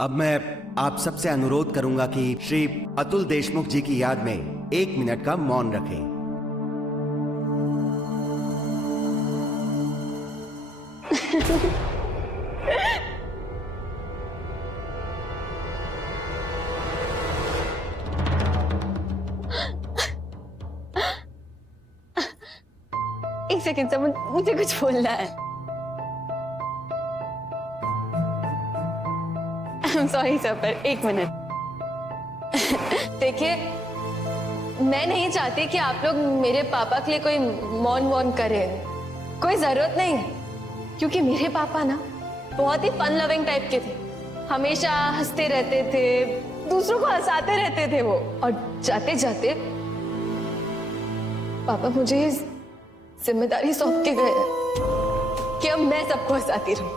अब मैं आप सबसे अनुरोध करूंगा कि श्री अतुल देशमुख जी की याद में 1 मिनट का मौन रखें। एक सेकंड सर, मुझे कुछ बोलना है। आई एम सॉरी सर, पर 1 मिनट। देखिए, मैं नहीं चाहती कि आप लोग मेरे पापा के लिए कोई मौन करें। कोई जरूरत नहीं है, क्योंकि मेरे पापा ना बहुत ही फन लविंग टाइप के थे। हमेशा हंसते रहते थे, दूसरों को हंसाते रहते थे वो। और जाते जाते पापा मुझे जिम्मेदारी सौंप के गए कि अब मैं सबको हंसाती रहूं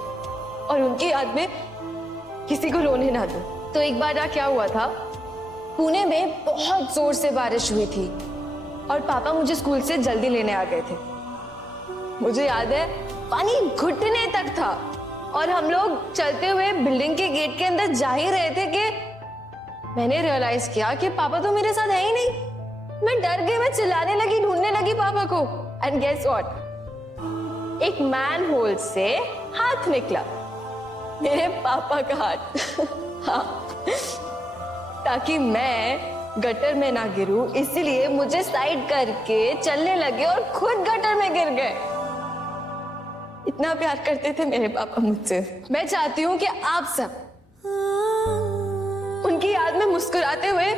और उनकी याद में किसी को रोने ना दूं। तो एक बार क्या हुआ था, पुणे में बहुत जोर से बारिश हुई थी और पापा मुझे स्कूल से जल्दी लेने आ गए थे। मुझे याद है पानी घुटने तक था और हम लोग चलते हुए बिल्डिंग के गेट के अंदर जा ही रहे थे कि मैंने रियलाइज किया कि पापा तो मेरे साथ है ही नहीं। मैं डर गई, मैं चिल्लाने लगी, ढूंढने लगी पापा को। एंड गेस व्हाट, एक मैन होल से हाथ निकला, मेरे पापा का हाथ। हाँ, ताकि मैं गटर में ना गिरूं, इसलिए मुझे साइड करके चलने लगे और खुद गटर में गिर गए। इतना प्यार करते थे मेरे पापा मुझसे। मैं चाहती हूं कि आप सब उनकी याद में मुस्कुराते हुए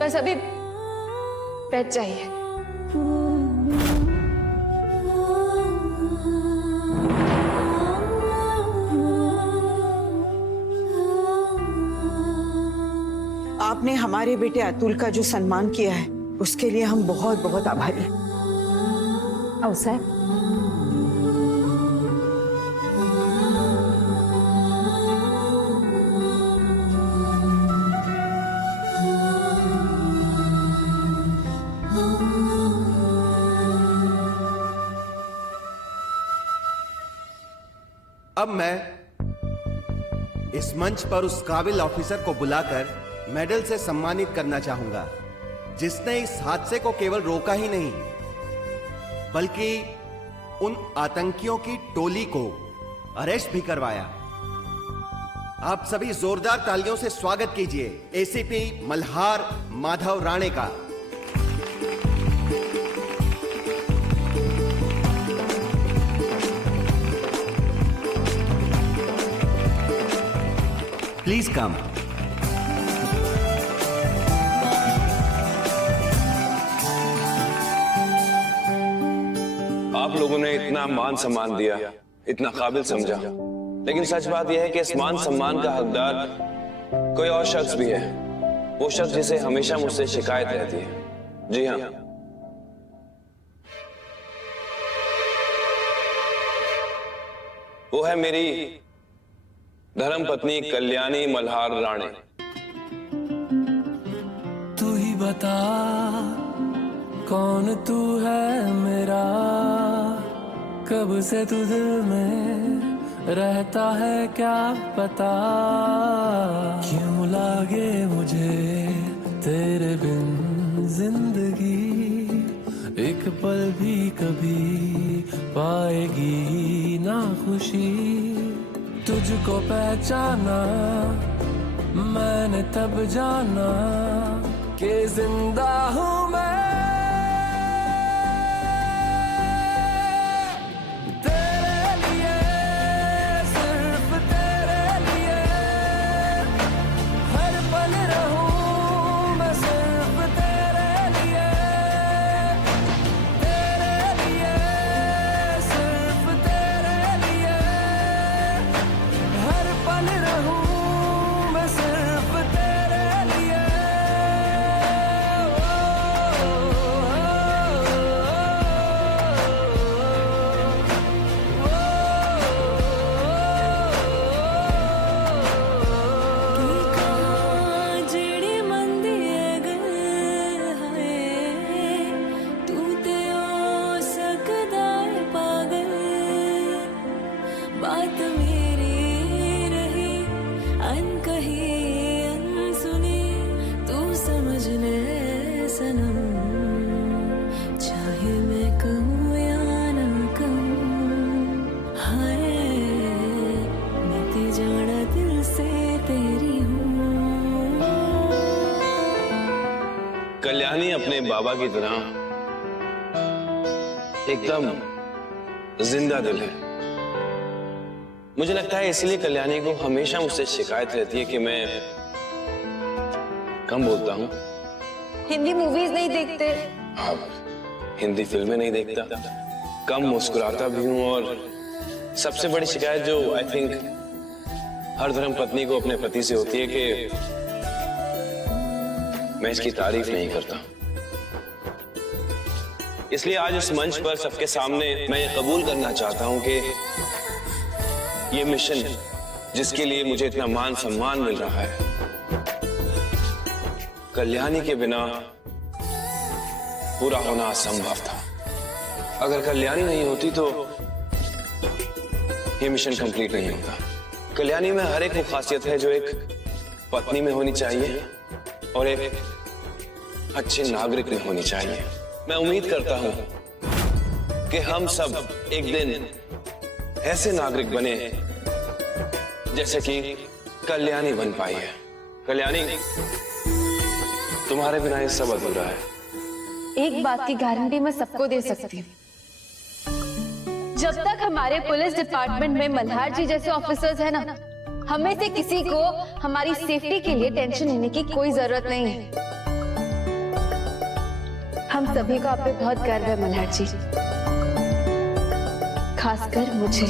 बस अभी बैठ जाइए। आपने हमारे बेटे अतुल का जो सम्मान किया है, उसके लिए हम बहुत बहुत आभारी हैं। अवसर, अब मैं इस मंच पर उस काबिल ऑफिसर को बुलाकर मेडल से सम्मानित करना चाहूंगा, जिसने इस हादसे को केवल रोका ही नहीं, बल्कि उन आतंकियों की टोली को अरेस्ट भी करवाया। आप सभी जोरदार तालियों से स्वागत कीजिए एसीपी मल्हार माधव राणे का। Please come. आप लोगों ने इतना मान सम्मान दिया, इतना काबिल समझा, लेकिन सच बात यह है कि इस मान सम्मान का हकदार कोई और शख्स भी है। वो शख्स जिसे हमेशा मुझसे शिकायत रहती है। जी हाँ, वो है मेरी धर्मपत्नी कल्याणी मल्हार राणे। तू ही बता कौन तू है मेरा, कब से तू दिल में रहता है क्या पता, क्यों लागे मुझे तेरे बिन जिंदगी, एक पल भी कभी पाएगी ना खुशी। तुझको पहचाना मैंने तब जाना कि जिंदा हूँ मैं। बात मेरी रही अनकही अनसुनी, तू समझ ले सनम, चाहे मैं कहूँ या ना कहूँ, हाय मैं ते जाना दिल से तेरी हूँ। कल्याणी अपने बाबा की तरह एकदम जिंदा दिल है। मुझे लगता है इसलिए कल्याणी को हमेशा मुझसे शिकायत रहती है कि मैं कम बोलता हूँ, हिंदी मूवीज नहीं देखते, अब हिंदी फिल्में नहीं देखता, कम मुस्कुराता भी हूँ, और सबसे बड़ी शिकायत जो आई थिंक हर धर्म पत्नी को अपने पति से होती है कि मैं इसकी तारीफ नहीं करता। इसलिए आज इस मंच पर सबके सामने मैं ये कबूल करना चाहता हूं कि ये मिशन जिसके लिए मुझे इतना मान सम्मान मिल रहा है, कल्याणी के बिना पूरा होना असंभव था। अगर कल्याणी नहीं होती तो ये मिशन कंप्लीट नहीं होता। कल्याणी में हर एक वो खासियत है जो एक पत्नी में होनी चाहिए और एक अच्छे नागरिक में होनी चाहिए। मैं उम्मीद करता हूं कि हम सब एक दिन ऐसे नागरिक बने जैसे कि कल्याणी बन पाई है। कल्याणी, तुम्हारे बिना ये सब अधूरा है। एक बात की गारंटी मैं सबको दे सकती हूँ, जब तक हमारे पुलिस डिपार्टमेंट में मल्हार जी जैसे ऑफिसर्स हैं ना, हमें से किसी को हमारी सेफ्टी के लिए टेंशन लेने की कोई जरूरत नहीं है। हम सभी को आप पे बहुत गर्व है मल्हार जी, खासकर मुझे,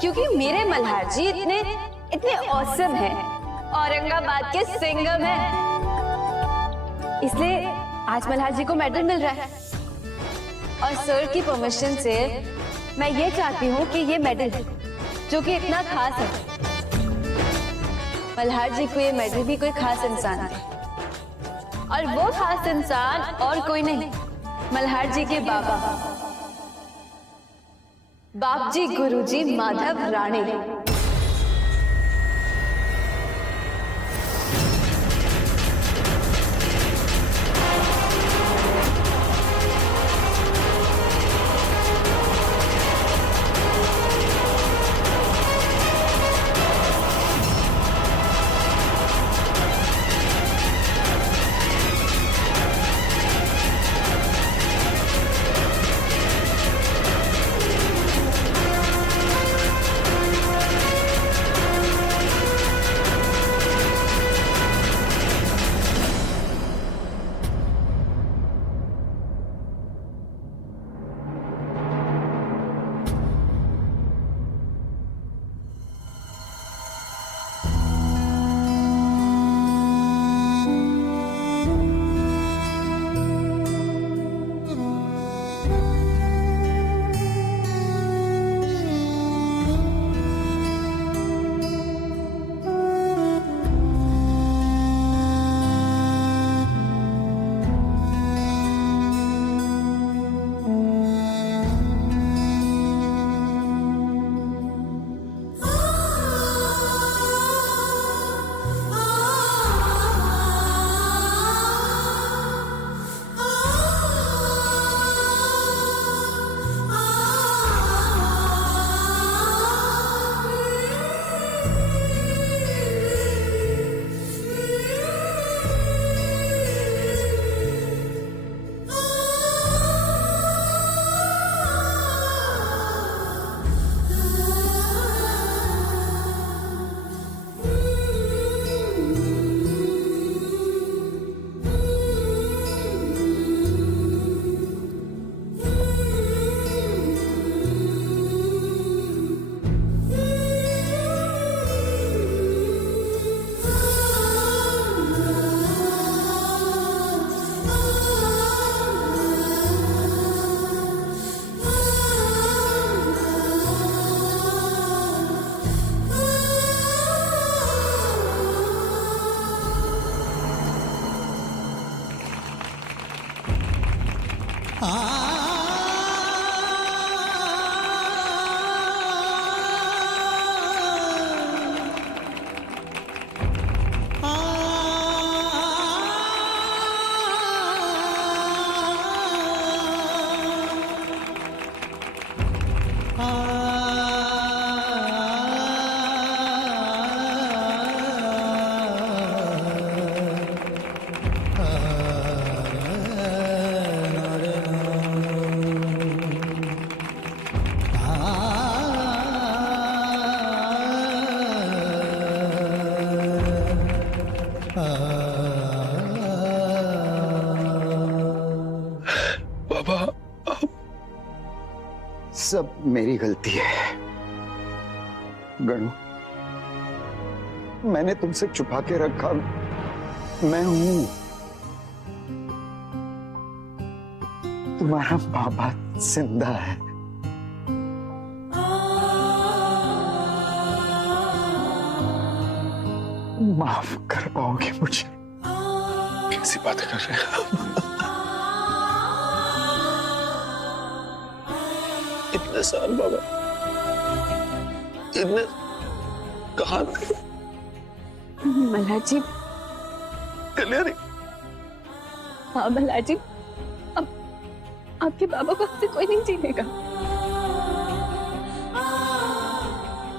क्योंकि मेरे मल्हार जी इतने ऑसम हैं, औरंगाबाद के सिंघम हैं। इसलिए आज मल्हार जी को मेडल मिल रहा है, और सर की परमिशन से मैं ये चाहती हूँ कि ये मेडल जो कि इतना खास है, मल्हार जी को ये मेडल भी कोई खास इंसान दे, और वो खास इंसान और कोई नहीं, मल्हार जी के बाबा, बाप जी गुरुजी माधव राणे। सब मेरी गलती है गणु। मैंने तुमसे छुपा के रखा। मैं हूं तुम्हारा बाबा जिंदा है। माफ कर पाओगे मुझे? कैसी बातें कर रहे हैं? इतने साल बाबा, इतने कहा मल्हार जी। कल्याणी। हाँ मल्हार जी, अब आपके बाबा को आपसे कोई नहीं जीनेगा।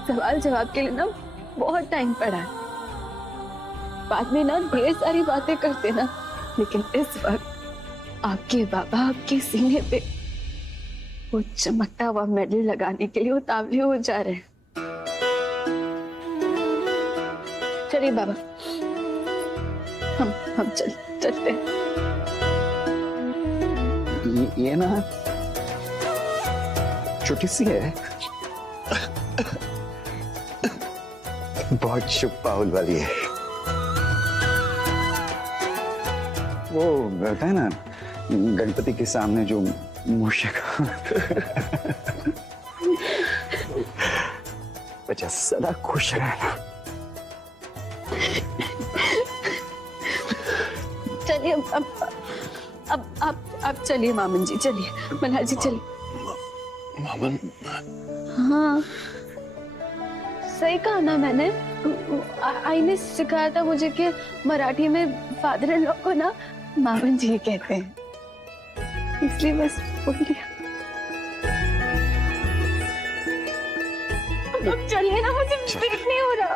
सवाल जवाब के लिए ना बहुत टाइम पड़ा है। बाद में ना ढेर सारी बातें करते ना, लेकिन इस वक्त आपके बाबा आपके सीने पे वो चमकता हुआ मेडल लगाने के लिए उतावले हो जा रहे हैं। चलिए बाबा, हम चलते हैं। ये ना छोटी सी है, बहुत शुभ पाहुल वाली है। वो कहता है ना गणपति के सामने जो मूषक। बच्चा सदा खुश रहना। चलिए अब आप चलिए मामन जी, चलिए मल्हार जी चलिए। मामन? हाँ सही कहा ना मैंने। आई ने सिखाया था मुझे कि मराठी में फादर इन लॉ को ना मामन जी कहते हैं, इसलिए बस बोल दिया। अब चलिए ना, मुझे वेट नहीं हो रहा।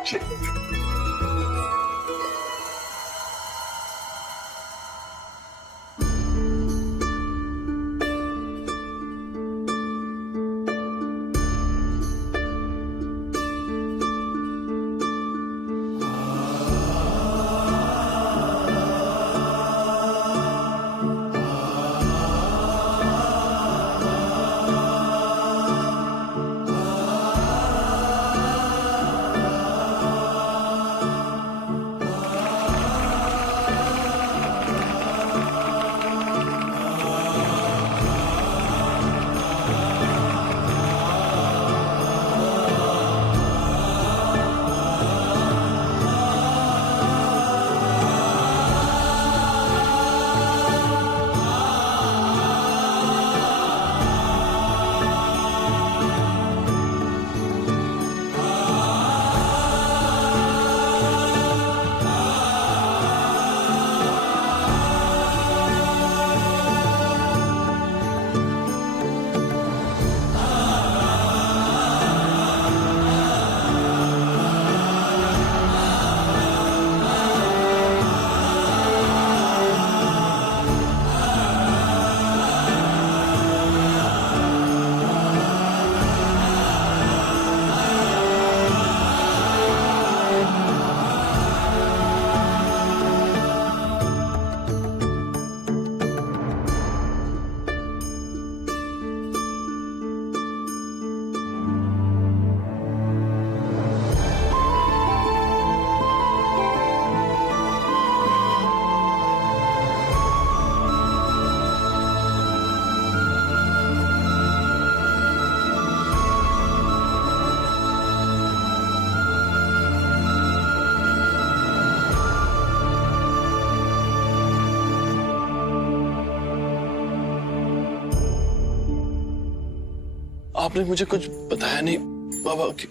आपने मुझे कुछ बताया नहीं बाबा की।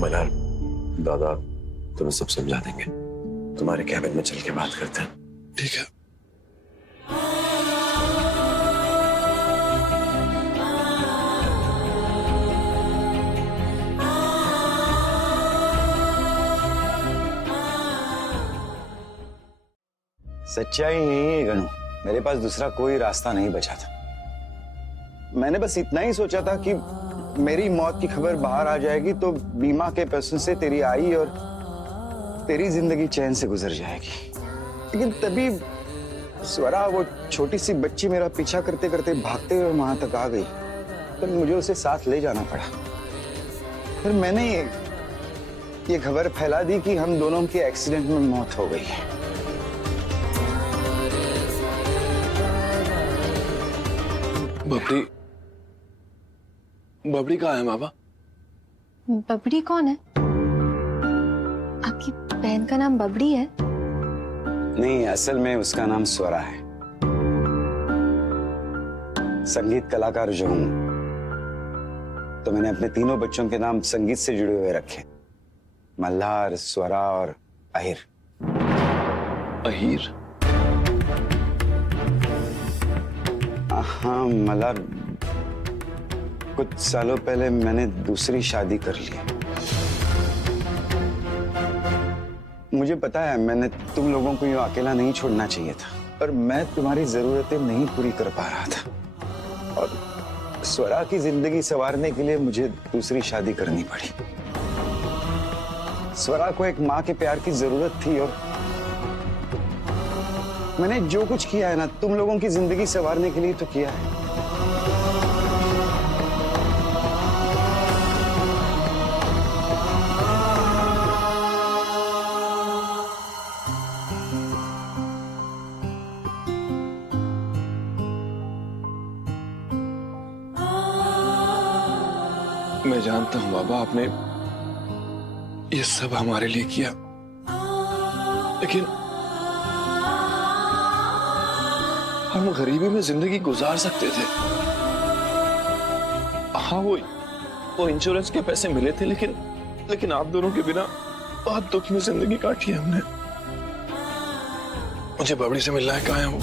मल्हार दादा तुम्हें सब समझा देंगे। तुम्हारे कैबिन में चल के बात करते हैं। ठीक है। सच्चाई यही है गणु, मेरे पास दूसरा कोई रास्ता नहीं बचा था। मैंने बस इतना ही सोचा था कि मेरी मौत की खबर बाहर आ जाएगी तो बीमा के पैसों से तेरी आई और तेरी जिंदगी चैन से गुजर जाएगी। लेकिन तभी स्वरा, वो छोटी सी बच्ची, मेरा पीछा करते करते भागते हुए वहां तक आ गई। पर मुझे उसे साथ ले जाना पड़ा। फिर मैंने ये खबर फैला दी कि हम दोनों की एक्सीडेंट में मौत हो गई है। बबड़ी, बबड़ी कहाँ है बाबा? बबड़ी कौन है? आपकी बहन का नाम बबड़ी है? नहीं, असल में उसका नाम स्वरा है। संगीत कलाकार जो हूं, तो मैंने अपने तीनों बच्चों के नाम संगीत से जुड़े हुए रखे। मल्हार, स्वरा और अहिर। अहीर? हाँ, मतलब कुछ सालों पहले मैंने दूसरी शादी कर ली। मुझे पता है मैंने तुम लोगों को यूं अकेला नहीं छोड़ना चाहिए था, पर मैं तुम्हारी जरूरतें नहीं पूरी कर पा रहा था और स्वरा की जिंदगी संवारने के लिए मुझे दूसरी शादी करनी पड़ी। स्वरा को एक माँ के प्यार की जरूरत थी और मैंने जो कुछ किया है ना, तुम लोगों की जिंदगी संवारने के लिए तो किया है। मैं जानता हूं बाबा, आपने ये सब हमारे लिए किया, लेकिन हम गरीबी में जिंदगी गुजार सकते थे। हाँ, वो इंश्योरेंस के पैसे मिले थे, लेकिन आप दोनों के बिना बहुत दुख में जिंदगी काटी है हमने। मुझे बबड़ी से मिलना है, कहाँ है वो?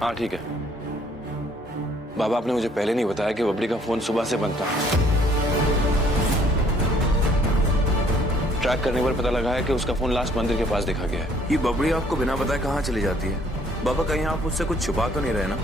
हाँ ठीक है बाबा, आपने मुझे पहले नहीं बताया कि बबड़ी का फोन सुबह से बंद था। ट्रैक करने पर पता लगा है कि उसका फोन लास्ट मंदिर के पास देखा गया है। ये बबड़ी आपको बिना बताए कहाँ चली जाती है? बाबा, कहीं आप उससे कुछ छुपा तो नहीं रहे ना?